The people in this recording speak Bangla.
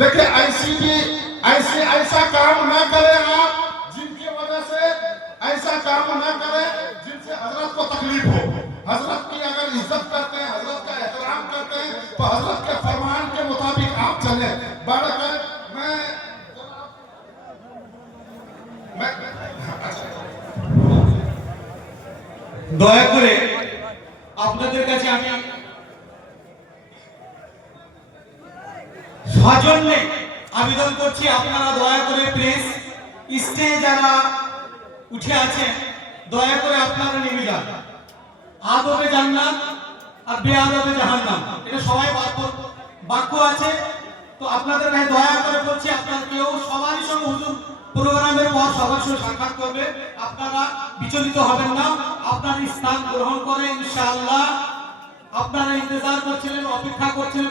देखिए ऐसा काम ना करें आप जिनकी वजह से, ऐसा काम ना करें जिनसे हजरत को तकलीफ हो। हजरत की अगर इज्जत करते हैं, हजरत का एहतराम करते हैं, तो हजरत के फरमान के मुताबिक आप चले। बढ़कर मैं দয়া করে আপনাদের কাছে আমি সজন্যে আবেদন করছি, আপনারা দয়া করে প্লিজ স্টেজে যারা উঠে আছেন দয়া করে আপনারা নেমে যান। আদবে জান্নাত আর বেআদবে জাহান্নাম, এটা সবাই বাক্য আছে। তো আপনাদের কাছে দয়া করে বলছি, আপনারা কেউ সবারই সঙ্গে হুজুর প্রোগ্রামের পর সবার সঙ্গে সাক্ষাৎ করবে, আপনারা বিচলিত হবেন না, আপনার স্থান গ্রহণ করে ইনশাআল্লাহ। আপনারা ইন্তজার করছিলেন, অপেক্ষা করছিলেন।